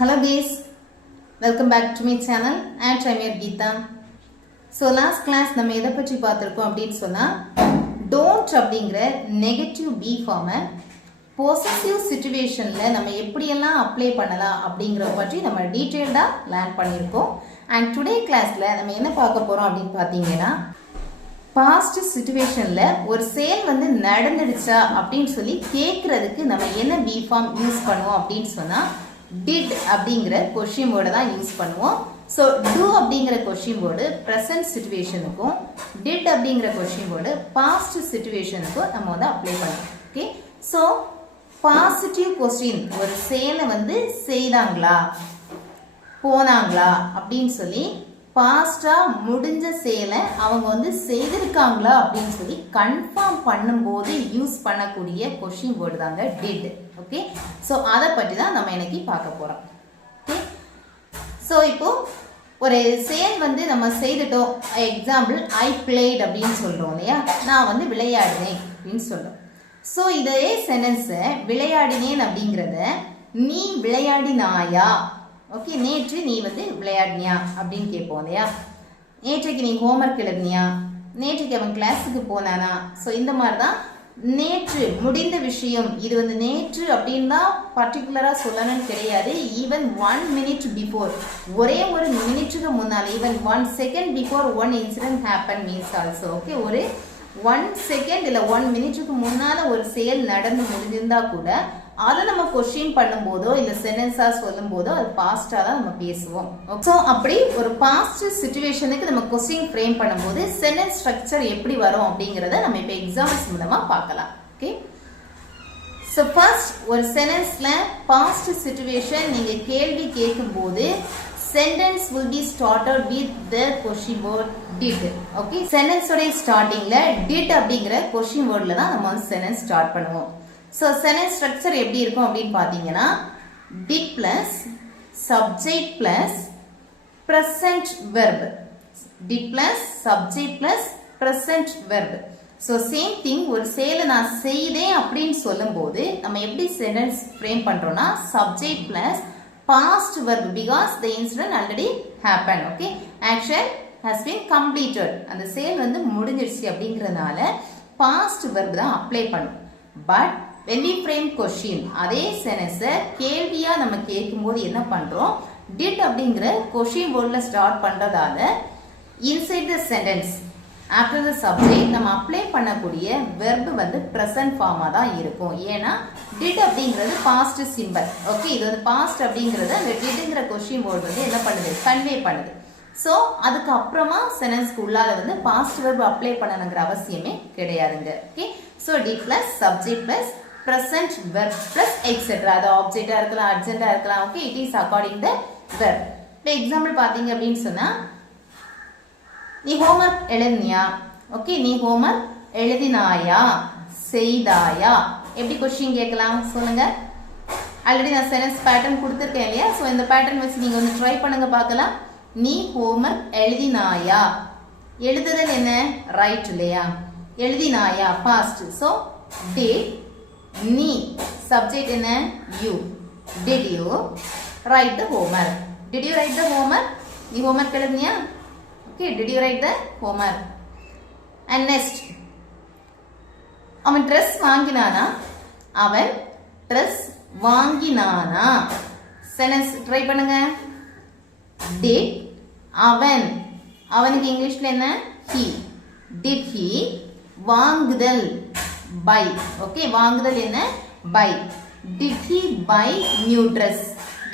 Hello guys, welcome back to my channel and I'm your Geeta. So last class நம்ம எதை பற்றி பார்த்திருக்கோம் அப்படின்னு சொன்னா don't அப்படிங்கிற நெகட்டிவ் பி ஃபார்மை பொசசிவ் சிச்சுவேஷன்ல நம்ம எப்படியெல்லாம் அப்ளை பண்ணலாம் அப்படிங்கறத பற்றி நம்ம டீடைல்டா லேர்ன் பண்ணியிருக்கோம். அண்ட் டுடே கிளாஸ்ல நம்ம என்ன பார்க்க போறோம் அப்படின்னு பார்த்தீங்கன்னா பாஸ்ட் சிச்சுவேஷன்ல ஒரு செயல் வந்து நடந்துடுச்சா அப்படின்னு சொல்லி கேட்கறதுக்கு நம்ம என்ன பி ஃபார்ம் யூஸ் பண்ணுவோம் அப்படின்னு சொன்னா did அப்படிங்கிற கொஸ்டின் வேர்டை தான் யூஸ் பண்ணுவோம். ஸோ do அப்படிங்கிற கொஸ்டின் வேர்டு ப்ரெசன்ட் சிச்சுவேஷனுக்கும் did அப்படிங்கிற கொஸ்டின் வேர்டு பாஸ்ட் சிச்சுவேஷனுக்கும் நம்ம வந்து அப்ளை பண்ணுவோம். ஓகே, ஸோ பாசிட்டிவ் கொஸ்டின் ஒரு செயலை வந்து செய்தாங்களா போனாங்களா அப்படின்னு சொல்லி பாஸ்டா முடிஞ்ச செயலை அவங்க வந்து செய்திருக்காங்களா அப்படின்னு சொல்லி கன்ஃபார்ம் பண்ணும்போது யூஸ் பண்ணக்கூடிய கொஸ்டின் வேர்டு தாங்க did. ஓகே, ஸோ அதை பற்றி தான் நம்ம இன்னைக்கு பார்க்க போறோம். ஓகே, ஸோ இப்போ ஒரு செயல் வந்து நம்ம செய்துட்டோம். எக்ஸாம்பிள் ஐ பிளேட் அப்படின்னு சொல்றோம் இல்லையா, நான் வந்து விளையாடினேன் அப்படின்னு சொல்றோம். ஸோ இதே சென்டென்ஸை விளையாடினேன் அப்படிங்கிறத நீ விளையாடினாயா, ஓகே, நேற்று நீ வந்து விளையாடினியா அப்படின்னு கேட்போம் இல்லையா. நேற்றைக்கு நீ ஹோம்ஒர்க் எழுதினியா, நேற்றைக்கு அவன் கிளாஸுக்கு போனானா. ஸோ இந்த மாதிரி தான் நேற்று முடிந்த விஷயம். இது வந்து நேற்று அப்படின்னு தான் பர்டிகுலராக சொல்லணும்னு கிடையாது. ஈவன் 1 minute பிஃபோர், ஒரே ஒரு மினிட்டுக்கு முன்னால், even 1 second before 1 incident happen means also. Okay, ஒரு 1 second இல்லை 1 minute முன்னால ஒரு செயல் நடந்து முடிஞ்சிருந்தா கூட அதை நம்ம கொஸ்டின் பண்ணும்போதோ இல்லை சென்டென்ஸா சொல்லும் போதோ அது பாஸ்டா தான் நம்ம பேசுவோம். ஸோ அப்படி ஒரு பாஸ்ட் சிச்சுவேஷனுக்கு நம்ம கொஸ்டின் ஃப்ரேம் பண்ணும்போது சென்டென்ஸ் ஸ்ட்ரக்சர் எப்படி வரும் அப்படிங்கிறத நம்ம இப்போ எக்ஸாம்பிள்ஸ் மூலமா பார்க்கலாம். ஓகே, ஸோ ஃபர்ஸ்ட் ஒரு சென்டென்ஸ்ல பாஸ்ட் சிச்சுவேஷன் நீங்க கேள்வி கேட்கும்போது sentence will be started with the question word did. Okay, sentence உடைய ஸ்டார்டிங்ல did அப்படிங்கிற question wordல தான் நம்ம வந்து sentence ஸ்டார்ட் பண்ணுவோம். ஸோ sentence structure எப்படி இருக்கும் அப்படின்னு பார்த்தீங்கன்னா did plus subject plus present verb, did plus subject plus present verb. So same thing, ஒரு செயலை நான் செய்தேன் அப்படின்னு சொல்லும்போது நம்ம எப்படி sentence frame பண்றோம்னா subject plus past verb because the incident already happened. Okay, action has been completed. அந்த செயல் வந்து முடிஞ்சிருச்சு அப்படிங்கறதுனால past verb தான் அப்ளை பண்ணும். But when we frame question, அதே சென்டென்ஸ் கேள்வியா நம்ம கேட்கும்போது என்ன பண்றோம், did அப்படிங்கிற question wordல ஸ்டார்ட் பண்றதால inside the sentence after the subject நம்ம அப்ளை பண்ணக்கூடிய verb வந்து present ஃபார்மா தான் இருக்கும். ஏன்னா did அப்படிங்கிறது past symbol. ஓகே, இது வந்து past அப்படிங்கிறது அந்த didங்கிற question word வந்து என்ன பண்ணுது, கன்வே பண்ணுது. ஸோ அதுக்கு அப்புறமா சென்டென்ஸ்க்கு உள்ளால வந்து past verb அப்ளை பண்ணணுங்கிற அவசியமே கிடையாதுங்க. Okay, so did plus subject plus present verb plus etc. அது ஆப்ஜெக்டா இருக்கலாம், அட்ஜெக்டா இருக்கலாம். Okay, it is according the verb. இப்போ எக்ஸாம்பிள் பார்த்தீங்க அப்படின்னு சொன்னா நீ ஹோம்ஒர்க் எழுதினியா, ஓகே, நீ ஹோம்ஒர்க் எழுதினாயா, செய்தாயா, எப்படி கொஸ்டின் கேட்கலாம் சொல்லுங்க. ஆல்ரெடி நான் சென்டென்ஸ் பேட்டர்ன் கொடுத்துருக்கேன் இல்லையா. ஸோ இந்த பேட்டர்ன் வச்சு நீங்க வந்து ட்ரை பண்ணுங்க பார்க்கலாம். நீ ஹோம்ஒர்க் எழுதினாயா, எழுதுதல் என்ன, ரைட் இல்லையா, எழுதினாயா பாஸ்ட். ஸோ did, நீ சப்ஜெக்ட் என்ன, you, did you write the homework, did you write the homework, நீ ஹோம்ஒர்க் எழுதினியா. Okay, did you write the homework? And next, அவன் ட்ரெஸ் வாங்கினானா, அவன் ட்ரெஸ் வாங்கினானா. சென்டென்ஸ் ட்ரை பண்ணுங்க. did, அவன், அவனுக்கு இங்கிலீஷ்ல என்ன, he, did he, வாங்குதல் buy. ஓகே, வாங்குதல் என்ன, buy. did he buy new dress,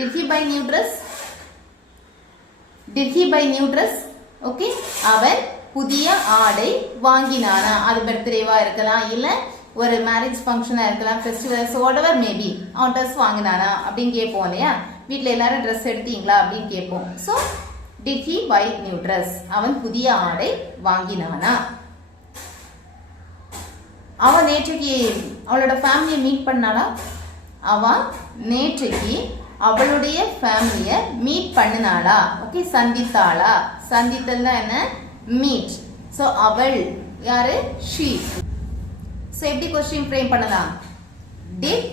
did he buy new dress, did he buy new dress. Okay, அவன் புதிய ஆடை வாங்கினானா. அது பர்த்டேவா இருக்கலாம், இல்ல ஒரு மேரேஜ் ஃபங்க்ஷனா இருக்கலாம், ஃபெஸ்டிவல்ஸ், வாட்எவர் மேபி. அவன் ட்ரெஸ் வாங்கினானா அப்படின்னு கேட்போம் இல்லையா. வீட்டில் எல்லாரும் ட்ரெஸ் எடுத்தீங்களா அப்படின்னு கேட்போம். So did he buy new dress, அவன் புதிய ஆடை வாங்கினானா. அவன் நேற்றைக்கு அவளோட ஃபேமிலியை மீட் பண்ணாளா, அவன் நேற்றைக்கு அவளுடைய ஃபேமிலியை மீட் பண்ணினாளா. ஓகே, சந்தித்தாளா, சந்தித்தல்னா என்ன, மீட். ஸோ அவள் யாரு, she. ஸோ எப்படி கொஸ்டின் ஃப்ரேம் பண்ணலாம், did,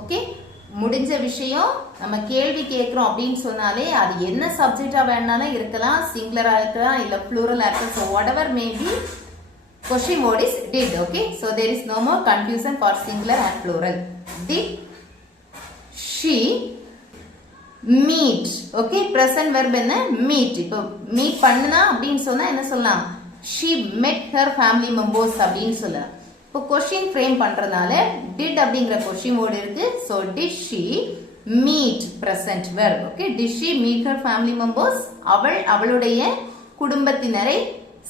ஓகே, முடிஞ்ச விஷயம் நம்ம கேள்வி கேட்கிறோம் அப்படின்னு சொன்னாலே அது என்ன சப்ஜெக்டா வேணாலும் இருக்கலாம், சிங்குலரா இருக்கலாம் இல்ல ப்ளூரலா இருக்கலாம். So whatever may be, question word is did. Okay, so there is no more confusion for singular and plural. Did she meet? Okay, present verb என்ன meet. இப்போ meet பண்ணுனா அப்படின்னு சொன்னா என்ன சொல்லலாம்? She met her family members அப்படின்னு சொல்லலாம். இப்போ question frame பண்றதுனால did அப்படிங்கிற question word இருக்கு. So did she meet present verb. Okay, did she meet her family members? அவள் அவளுடைய குடும்பத்தினரை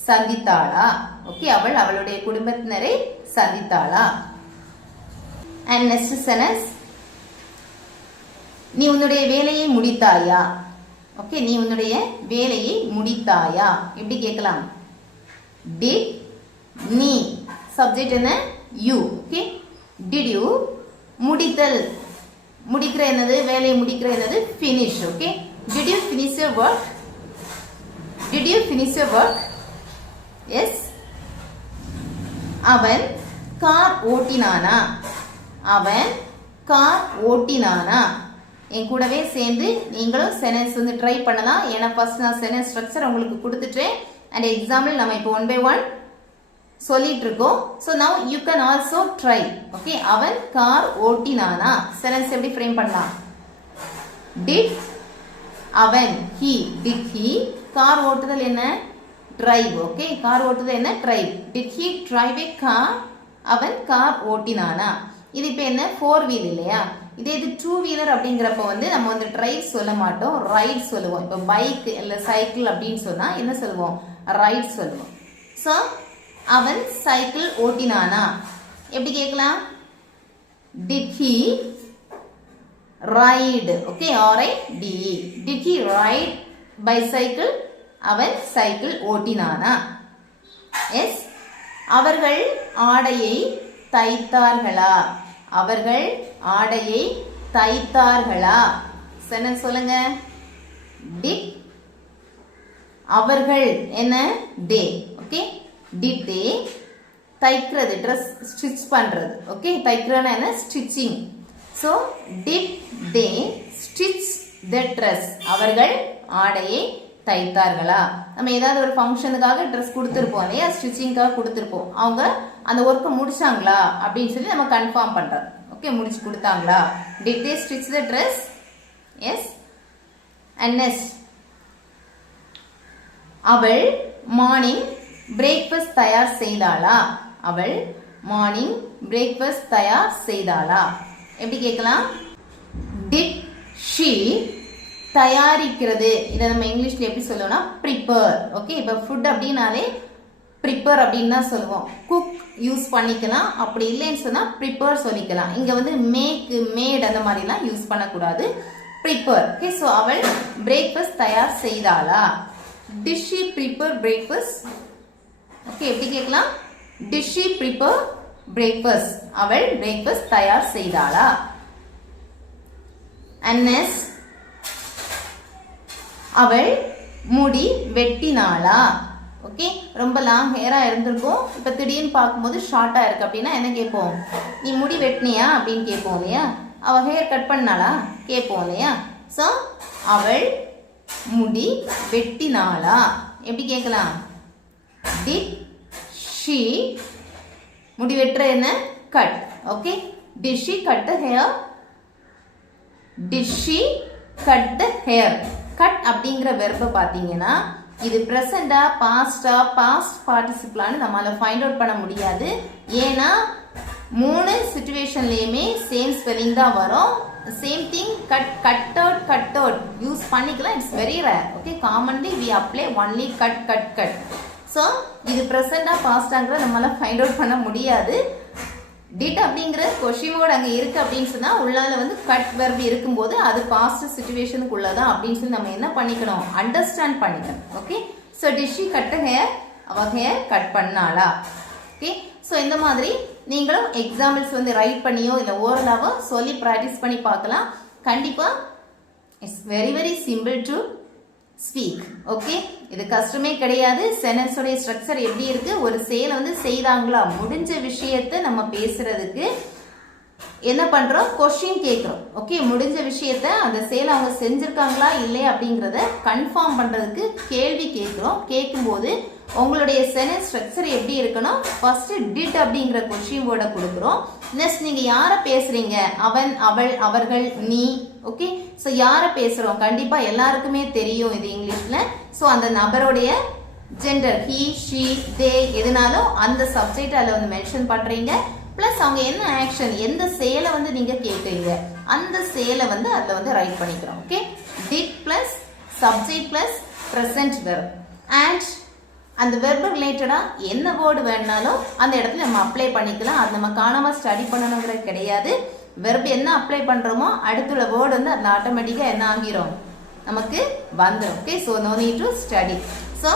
சந்தித்தாளா? Okay, அவள் அவளுடைய குடும்பத்தினரை சந்தித்தாளா? And next sentence, நீ உன்னுடைய வேலையை முடித்தாயா? Okay, நீ உன்னுடைய வேலையை முடித்தாயா? எப்படி கேட்கலாம்? Did நீ subject என்ன? You. Okay, did you முடித்தல், முடிக்கிற என்னது? வேலையை முடிக்கிற என்னது? Finish. Okay, did you finish your work? Did you finish your work? Yes. அவன் கார் ஓட்டினானா? அவன் கார் ஓட்டினானா? என் கூடவே சேர்ந்து நீங்களும் சென்டென்ஸ் வந்து ட்ரை பண்ணலாம். ஏன்னா ஃபர்ஸ்ட் நான் சென்டென்ஸ் ஸ்ட்ரக்சர் உங்களுக்கு கொடுத்துட்டேன். அண்ட் எக்ஸாம்பிள் நம்ம இப்போ 1 by 1 சொல்லிட்டு இருக்கோம். So now you can also try. Okay, அவன் கார் ஓட்டினானா? சென்டென்ஸ் எப்படி ஃப்ரேம் பண்ணலாம்? டிட் அவன், he, did he, கார் ஓட்டுதல் என்ன? டிரைவ். ஓகே, கார் ஓட்டுதல் என்ன? Drive. did he drive a car? அவன் கார் ஓட்டினானா? இது இப்போ என்ன? 4 வீல் இல்லையா? இதே இது 2 வீலர் அப்படிங்கிறப்ப வந்து நம்ம வந்து டிரைவ் சொல்ல மாட்டோம், ரைட் சொல்லுவோம். இப்போ பைக் இல்லை சைக்கிள் அப்படின்னு சொன்னா என்ன சொல்லுவோம்? ரைட் சொல்லுவோம். ஸோ அவன் சைக்கிள் ஓட்டினானா? எப்படி கேட்கலாம்? did he ride? Okay, R-I-D-E. did he ride bicycle? அவன் சைக்கிள் ஓட்டினானா? எஸ். அவர்கள் ஆடையை தைத்தார்களா? அவர்கள் ஆடையை தைத்தார்களா? சென்டென்ஸ் சொல்லுங்க. did அவர்கள் என்ன? they. ஓகே, did they தைக்கிறது, ட்ரெஸ் ஸ்டிச் பண்றது. ஓகே, தைக்கிறனா என்ன? Stitching. So did they stitch the dress? அவர்கள் ஆடையை தைத்தார்களா? நம்ம ஏதாவது ஒரு ஃபங்க்ஷனுக்காக ட்ரெஸ் கொடுத்துருப்போம் இல்லையா, ஸ்டிச்சிங்காக கொடுத்துருப்போம். அவங்க அந்த ஒர்க்கை முடிச்சாங்களா அப்படின்னு சொல்லி நம்ம கன்ஃபார்ம் பண்றோம். ஓகே, முடிச்சு கொடுத்தாங்களா? did they stitch the dress? yes. and next, அவள் மார்னிங் பிரேக்ஃபாஸ்ட் தயார் செய்தாளா? அவள் மார்னிங் பிரேக்ஃபாஸ்ட் தயார் செய்தாளா? எப்படி கேட்கலாம்? did she தயாரிக்கிறது. இதை நம்ம இங்கிலீஷ்ல எப்படி சொல்லுவோம்னா ப்ரிப்பேர். ஓகே, இப்போ ஃபுட் அப்படின்னாலே ப்ரிப்பேர் அப்படின்னு தான் சொல்லுவோம். குக் யூஸ் பண்ணிக்கலாம், அப்படி இல்லைன்னு சொன்னா ப்ரிப்பேர் சொல்லிக்கலாம். இங்க வந்து மேக், மேட் அந்த மாதிரிலாம் யூஸ் பண்ணக்கூடாது. ப்ரிப்பேர். ஓகே, ஸோ அவள் பிரேக்ஃபாஸ்ட் தயார் செய்தாளா? did she prepare breakfast? Okay, எப்படி கேட்கலாம்? did she prepare breakfast? அவள் பிரேக்ஃபாஸ்ட் தயார் செய்தாளா? and next, அவள் முடி வெட்டினாளா? ஓகே, ரொம்ப லாங் ஹேரா இருந்திருக்கும், இப்ப திடீர்னு பார்க்கும்போது ஷார்ட்டா இருக்கு அப்படின்னா என்ன கேட்போம்? நீ முடி வெட்டினியா அப்படின்னு கேட்போம் இல்லையா? அவ ஹேர் கட் பண்ணாளா கேட்போம் இல்லையா? ஸோ அவள் முடி வெட்டினாளா? எப்படி கேட்கலாம்? did she முடி வெட்டுற என்ன? Cut. Okay, did she cut the hair? did she cut the hair? Cut அப்படிங்கிற வெர்பை பார்த்தீங்கன்னா இது ப்ரெசண்டா, பாஸ்டா, பாஸ்ட் பார்ட்டிசிபிளான்னு நம்மளால ஃபைண்ட் அவுட் பண்ண முடியாது. ஏன்னா 3 சிச்சுவேஷன்லயுமே சேம் ஸ்பெல்லிங் தான் வரும். Same thing, cut, cut out, cut out use பண்ணிக்கலாம். It's very rare. Okay, commonly we apply only cut, cut, cut. So இது ப்ரெசண்டா பாஸ்டாங்கிற நம்மளால ஃபைண்ட் அவுட் பண்ண முடியாது. டிட் அப்படிங்கிற கொஷின் வேர்ட் அங்கே இருக்கு அப்படின்னு சொன்னா உள்ளால வந்து கட் வெர்ப் இருக்கும்போது அது பாஸ்ட் சிச்சுவேஷனுக்குள்ளதான் அப்படின்னு சொல்லி நம்ம என்ன பண்ணிக்கணும்? அண்டர்ஸ்டாண்ட் பண்ணிக்கணும். Okay, so did she cut hair? அவ ஹேர் கட் பண்ணாளா? ஓகே, ஸோ இந்த மாதிரி நீங்களும் எக்ஸாம்பிள்ஸ் வந்து ரைட் பண்ணியோ இல்லை ஓரலாவோ சொல்லி ப்ராக்டிஸ் பண்ணி பார்க்கலாம். கண்டிப்பா it's very very simple to speak. Okay, இது கஷ்டமே கிடையாது. சென்டென்ஸோட ஸ்ட்ரக்சர் எப்படி இருக்கு? ஒரு செயலை வந்து செய்தாங்களா, முடிஞ்ச விஷயத்தை நம்ம பேசுறதுக்கு என்ன பண்றோம், கொஸ்டின் கேட்கிறோம். ஓகே, முடிஞ்ச விஷயத்த அந்த செயல் அவங்க செஞ்சிருக்காங்களா இல்லையா அப்படிங்கறத கன்ஃபார்ம் பண்றதுக்கு கேள்வி கேட்கிறோம். கேட்கும்போது உங்களுடைய சென்டென்ஸ் ஸ்ட்ரக்சர் எப்படி இருக்கணும், ஃபர்ஸ்ட் டிட் அப்படிங்கிற கொஸ்டின் வேர்டை கொடுக்குறோம். நெக்ஸ்ட் நீங்க யார பேசுறீங்க, அவன், அவள், அவர்கள், நீ. ஓகே, ஸோ யார பேசுறோம், கண்டிப்பா எல்லாருக்குமே தெரியும் இது இங்கிலீஷ்ல. ஸோ அந்த நபருடைய ஜெண்டர் ஹி, ஷி, தே எதுனாலும் அந்த சப்ஜெக்ட் அதில் வந்து மென்ஷன் பண்றீங்க. பிளஸ் அவங்க என்ன ஆக்ஷன், எந்த செயலை வந்து நீங்க கேட்குறீங்க அந்த செயலை வந்து அதில் வந்து ரைட் பண்ணிக்கிறோம். Okay, did plus subject plus present verb. And அந்த வெர்பு ரிலேட்டடா என்ன வேர்டு வேணாலும் அந்த இடத்துல நம்ம அப்ளை பண்ணிக்கலாம். அது நம்ம காணாம ஸ்டடி பண்ணணுங்கிறது கிடையாது. வெர்பு என்ன அப்ளை பண்றோமோ அடுத்துள்ள வேர்டு வந்து அதில் ஆட்டோமேட்டிக்கா என்ன ஆகிரும், நமக்கு வந்துடும். Okay, so no need to study. So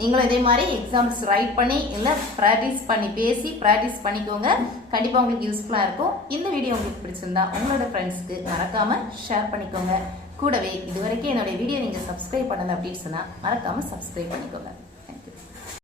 நீங்களும் இதே மாதிரி எக்ஸாம்ஸ் ரைட் பண்ணி இல்லை ப்ராக்டிஸ் பண்ணி பேசி ப்ராக்டிஸ் பண்ணிக்கோங்க. கண்டிப்பாக உங்களுக்கு யூஸ்ஃபுல்லாக இருக்கும். இந்த வீடியோ உங்களுக்கு பிடிச்சிருந்தா உங்களோட ஃப்ரெண்ட்ஸ்க்கு மறக்காமல் ஷேர் பண்ணிக்கோங்க. கூடவே இது வரைக்கும் என்னுடைய வீடியோ நீங்கள் சப்ஸ்கிரைப் பண்ணலை அப்படின்னு சொன்னால் மறக்காமல் சப்ஸ்கிரைப் பண்ணிக்கோங்க.